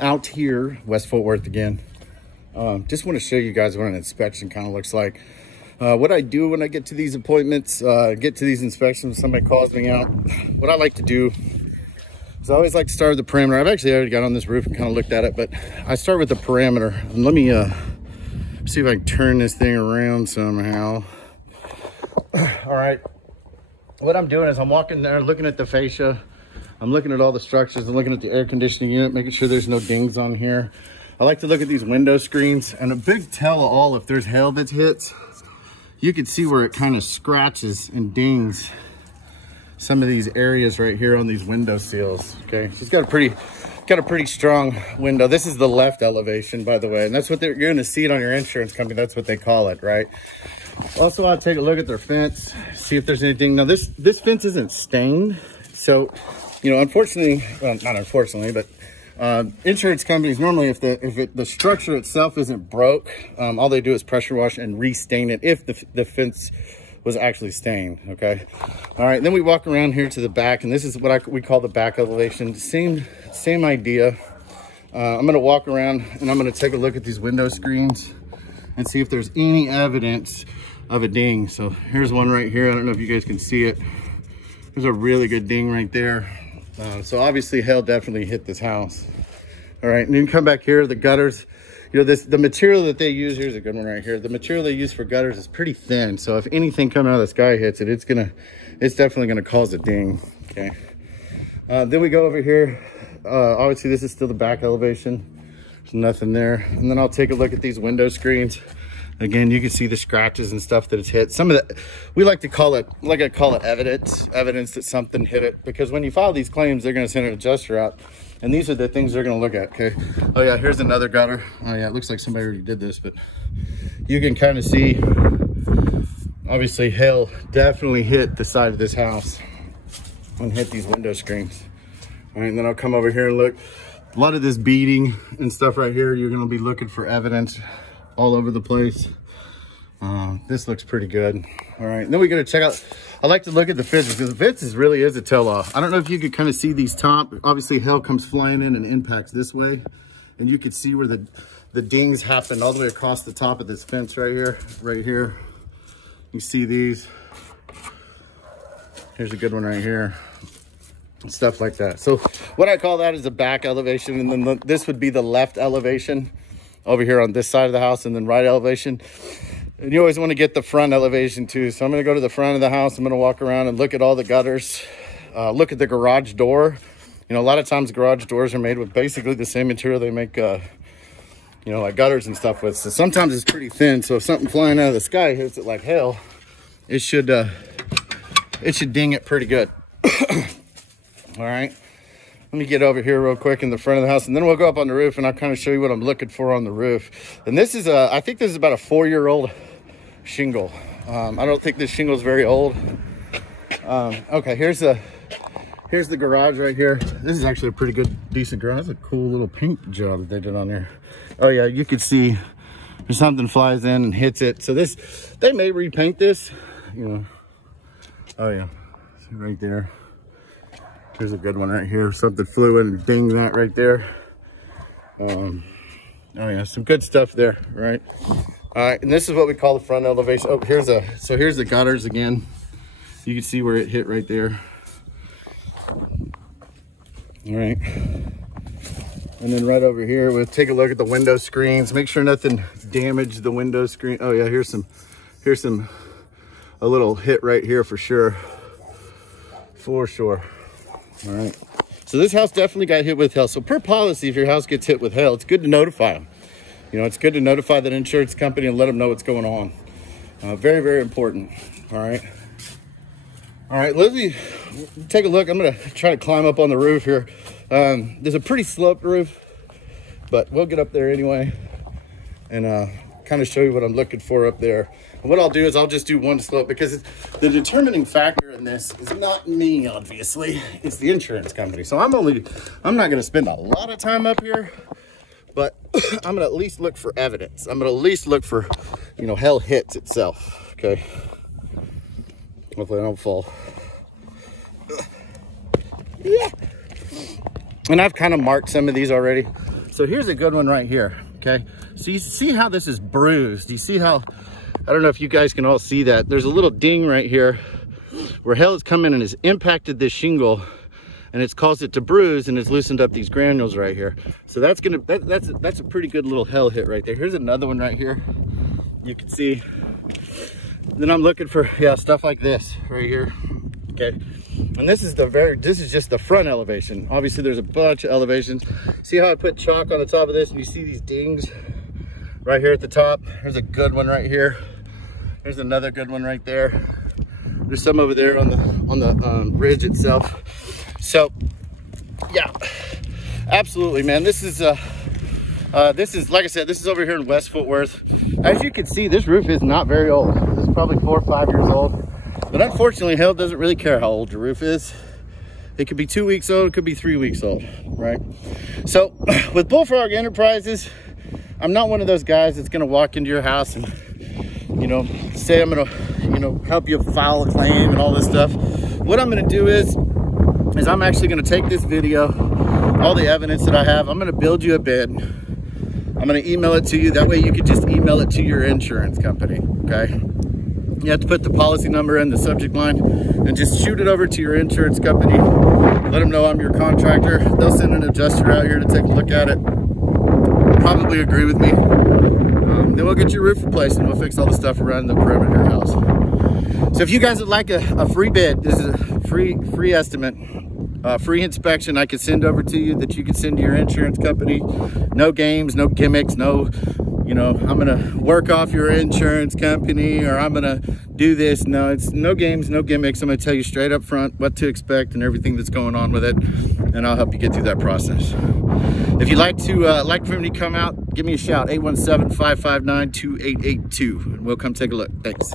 out here, West Fort Worth again. Just want to show you guys what an inspection kind of looks like. What I do when I get to these appointments, get to these inspections, somebody calls me out. What I like to do is I always like to start with the perimeter. I've actually already got on this roof and kind of looked at it, but I start with the perimeter. And let me see if I can turn this thing around somehow. All right. What I'm doing is I'm walking there, looking at the fascia. I'm looking at all the structures. I'm looking at the air conditioning unit, making sure there's no dings on here. I like to look at these window screens, and a big tell-all, if there's hail that hits, you can see where it kind of scratches and dings some of these areas right here on these window seals. Okay, she's got a pretty strong window. This is the left elevation, by the way, and that's what you're going to see it on your insurance company. That's what they call it, right? Also, I'll take a look at their fence, see if there's anything. Now, this fence isn't stained, so you know, unfortunately, well, not unfortunately, but insurance companies normally, if the structure itself isn't broke, all they do is pressure wash and restain it if the fence was actually stained. Okay, all right. Then we walk around here to the back, and this is what we call the back elevation. Same idea. I'm going to walk around and I'm going to take a look at these window screens and see if there's any evidence of a ding. So here's one right here. I don't know if you guys can see it. There's a really good ding right there. So obviously hail definitely hit this house. All right, and then come back here, the gutters. You know, the material that they use, here's a good one right here. The material they use for gutters is pretty thin. So if anything coming out of the sky hits it, it's definitely gonna cause a ding, okay? Then we go over here. Obviously this is still the back elevation. There's nothing there. And then I'll take a look at these window screens. Again, you can see the scratches and stuff that it's hit. Some of that, we like to call it, evidence that something hit it. Because when you file these claims, they're gonna send an adjuster out. And these are the things they're gonna look at, okay? Oh yeah, here's another gutter. Oh yeah, it looks like somebody already did this, but you can kind of see, obviously hail definitely hit the side of this house and hit these window screens. All right, and then I'll come over here and look. A lot of this beading and stuff right here, you're gonna be looking for evidence all over the place. This looks pretty good. All right, and then we gotta check out, I like to look at the fences because the fences really is a tell-off. I don't know if you could kind of see these top, obviously hail comes flying in and impacts this way. And you could see where the dings happened all the way across the top of this fence right here, right here. You see these. Here's a good one right here. Stuff like that. So what I call that is the back elevation, and then this would be the left elevation over here on this side of the house, and then right elevation. And you always want to get the front elevation too. So I'm going to go to the front of the house. I'm going to walk around and look at all the gutters, look at the garage door. You know, a lot of times garage doors are made with basically the same material they make, you know, like gutters and stuff with. So sometimes it's pretty thin. So if something flying out of the sky hits it like hail, it should ding it pretty good. All right. Let me get over here real quick in the front of the house, and then we'll go up on the roof and I'll kind of show you what I'm looking for on the roof. And this is I think this is about a 4-year-old shingle. I don't think this shingle is very old. Okay, here's the garage right here. This is actually a pretty good, decent garage. That's a cool little paint job that they did on there. Oh yeah, you could see there's something flies in and hits it. So this, they may repaint this, you know. Oh yeah, see right there. There's a good one right here. Something flew in and dinged that right there. Oh yeah, some good stuff there, right? All right, and this is what we call the front elevation. Oh, here's the gutters again. You can see where it hit right there. All right. And then right over here, we'll take a look at the window screens. Make sure nothing damaged the window screen. Oh yeah, here's a little hit right here for sure. For sure. All right, so this house definitely got hit with hail. So per policy, if your house gets hit with hail, it's good to notify them. You know, it's good to notify that insurance company and let them know what's going on. Very, very important. All right. All right, let me take a look. I'm gonna try to climb up on the roof here. There's a pretty sloped roof, but we'll get up there anyway and kind of show you what I'm looking for up there. And what I'll do is I'll just do one slope, because the determining factor in this is not me, obviously. It's the insurance company. So I'm not going to spend a lot of time up here, but I'm going to at least look for evidence. I'm going to at least look for, you know, hail hits itself. Okay. Hopefully I don't fall. Yeah. And I've kind of marked some of these already. So here's a good one right here, okay? So you see how this is bruised. You see how, I don't know if you guys can all see that. There's a little ding right here where hail has come in and has impacted this shingle, and it's caused it to bruise, and it's loosened up these granules right here. So that's a pretty good little hail hit right there. Here's another one right here. You can see. Then I'm looking for, yeah, stuff like this right here, okay? And this is just the front elevation. Obviously there's a bunch of elevations. See how I put chalk on the top of this, and you see these dings right here at the top? There's a good one right here. There's another good one right there. There's some over there on the ridge itself. So yeah, absolutely, man. This is like I said, this is over here in West Fort Worth. As you can see, this roof is not very old. This is probably 4 or 5 years old. But unfortunately, hail doesn't really care how old your roof is. It could be 2 weeks old, it could be 3 weeks old, right? So with Bullfrog Enterprises, I'm not one of those guys that's gonna walk into your house and, you know, say I'm gonna, you know, help you file a claim and all this stuff. What I'm gonna do is I'm actually gonna take this video, all the evidence that I have, I'm gonna build you a bid. I'm gonna email it to you. That way you could just email it to your insurance company, okay? You have to put the policy number in the subject line and just shoot it over to your insurance company. Let them know I'm your contractor. They'll send an adjuster out here to take a look at it. Probably agree with me. Then we'll get your roof replaced and we'll fix all the stuff around the perimeter of your house. So if you guys would like a free bid, this is a free estimate, free inspection I could send over to you that you could send to your insurance company. No games, no gimmicks, no, you know, I'm gonna work off your insurance company or I'm gonna do this. No, it's no games, no gimmicks. I'm gonna tell you straight up front what to expect and everything that's going on with it, and I'll help you get through that process. If you'd like for me to come out, give me a shout, 817-559-2882, and we'll come take a look. Thanks.